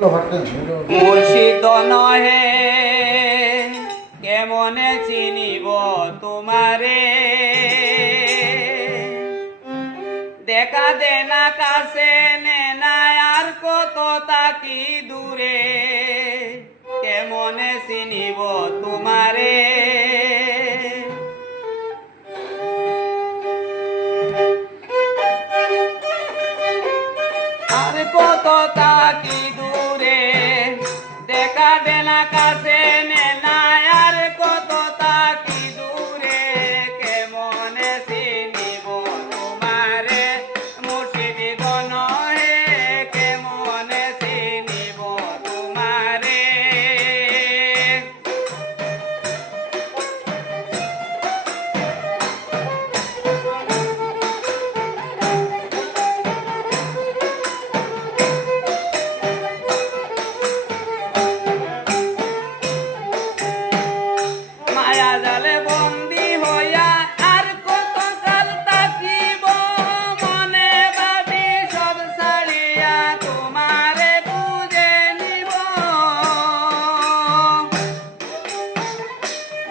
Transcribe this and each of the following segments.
মুর্শিদ নহে কেমনে চিনিব তোমারে, দেখা দেনা কাছে নেনা আর কত তাকি দূরে, কেমনে চিনিব তোমারে। আর কত তাকি দূরে, দেখা দেনা কাছে নেনা আর কত তাকি দূরে, কেমনে চিনিব তোমারে। মুর্শিদ নহে কেমনে চিনিব তোমারে। মায়া জালে বন্দি হইয়া আর কত কাল থাকিব, মনে ভাবি সব ছাড়িয়া তোমারে খুঁজে নিব।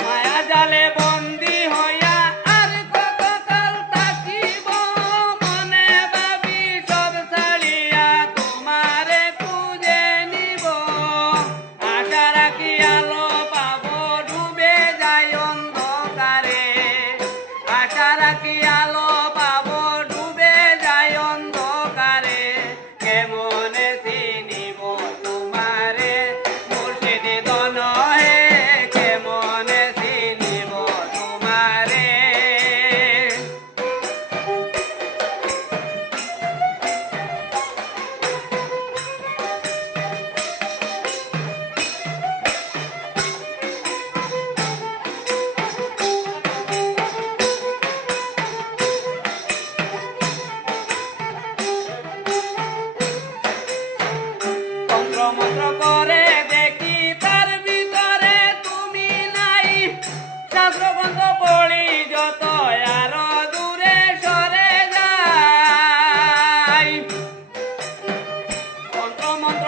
মায়া জালে বন্দি হইয়া আর কত কাল থাকিব, মনে ভাবি সব ছাড়িয়া তোমারে খুঁজে নিব। আশা রাখি আলো পাবো ডুবে যায় অন্ধকারে, আশা রাখি আলো পাবো ডুবে যায় অন্ধকারে, কেমনে চিনিব তোমারে। মুর্শিদ নহে কেমনে চিনিব তোমারে। তন্ত্র মন্ত্র করে দেখি তার ভিতরে তুমি নাই, শাস্ত্র গ্রন্থ পড়ি যত আরো দূরে সরে যাই। তন্ত্র মন্ত্র